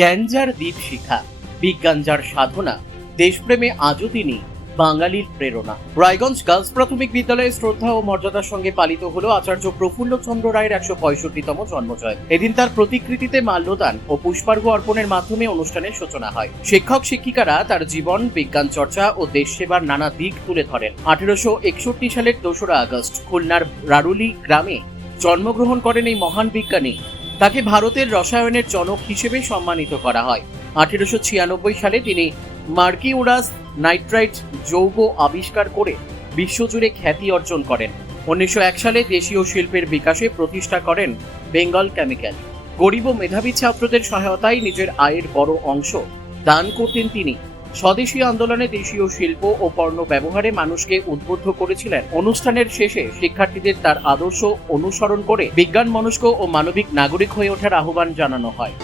জ্ঞান যার দীপ শিখা, বিজ্ঞান যার সাধনা, দেশপ্রেমে আজও তিনি বাঙালির প্রেরণা। রায়গঞ্জ গার্লস প্রাথমিক বিদ্যালয়ে শ্রদ্ধা ও মর্যাদার সঙ্গে পালিত হলো আচার্য প্রফুল্লচন্দ্র রায়ের ১৬৫তম জন্মজয়ন্তী। এদিন তার প্রতিকৃতিতে মাল্যদান ও পুষ্পার্ঘ্য অর্পণের মাধ্যমে অনুষ্ঠানের সূচনা হয়। শিক্ষক শিক্ষিকারা তার জীবন, বিজ্ঞান চর্চা ও দেশ সেবার নানা দিক তুলে ধরেন। ১৮৬১ সালের ২রা আগস্ট খুলনার রারুলি গ্রামে জন্মগ্রহণ করেন এই মহান বিজ্ঞানী। তাকে ভারতের রসায়নের জনক হিসেবে সম্মানিত করা হয়। ১৮৯৬ সালে তিনি মার্কিউরাস নাইট্রাইট যৌগ আবিষ্কার করে বিশ্বজুড়ে খ্যাতি অর্জন করেন। ১৯০১ সালে দেশীয় শিল্পের বিকাশে প্রতিষ্ঠা করেন বেঙ্গল কেমিক্যাল। গরিব ও মেধাবী ছাত্রদের সহায়তায় নিজের আয়ের বড় অংশ দান করতেন তিনি। স্বদেশী আন্দোলনে দেশীয় শিল্প ও পণ্য ব্যবহারে মানুষকে উদ্বুদ্ধ করেছিলেন। অনুষ্ঠানের শেষে শিক্ষার্থীদের তার আদর্শ অনুসরণ করে বিজ্ঞান মনস্ক ও মানবিক নাগরিক হয়ে ওঠার আহ্বান জানানো হয়।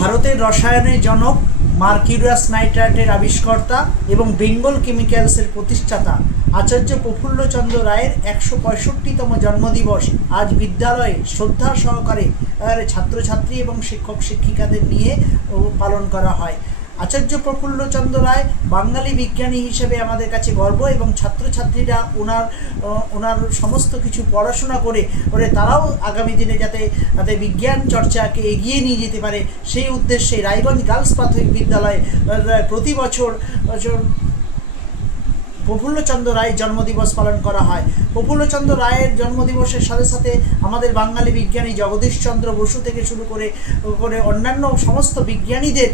ভারতের রসায়নের জনক, মার্কিউরাস নাইট্রাইটের আবিষ্কর্তা এবং বেঙ্গল কেমিক্যালসের প্রতিষ্ঠাতা আচার্য প্রফুল্লচন্দ্র রায়ের ১৬৫তম জন্মদিবস আজ বিদ্যালয়ে শ্রদ্ধা সহকারে ছাত্রছাত্রী এবং শিক্ষক শিক্ষিকাদের নিয়ে পালন করা হয়। আচার্য প্রফুল্লচন্দ্র রায় বাঙালি বিজ্ঞানী হিসেবে আমাদের কাছে গর্ব, এবং ছাত্রছাত্রীরা ওনার সমস্ত কিছু পড়াশোনা করে তারাও আগামী দিনে যাতে বিজ্ঞান চর্চাকে এগিয়ে নিয়ে যেতে পারে, সেই উদ্দেশ্যে রায়গঞ্জ গার্লস প্রাথমিক বিদ্যালয়ে প্রতি বছর প্রফুল্লচন্দ্র রায়ের জন্মদিবস পালন করা হয়। প্রফুল্লচন্দ্র রায়ের জন্মদিবসের সাথে সাথে আমাদের বাঙালি বিজ্ঞানী জগদীশচন্দ্র বসু থেকে শুরু করে অন্যান্য সমস্ত বিজ্ঞানীদের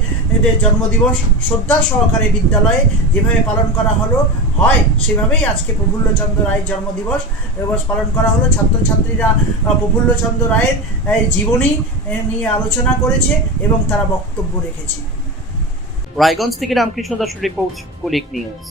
জন্মদিবস শ্রদ্ধা সহকারে বিদ্যালয়ে যেভাবে পালন করা হয় সেভাবেই আজকে প্রফুল্লচন্দ্র রায়ের জন্মদিবস পালন করা হলো। ছাত্রছাত্রীরা প্রফুল্লচন্দ্র রায়ের জীবনী নিয়ে আলোচনা করেছে এবং তারা বক্তব্য রেখেছে। রায়গঞ্জ থেকে রামকৃষ্ণ দাসের রিপোর্ট, কুলিক নিউজ।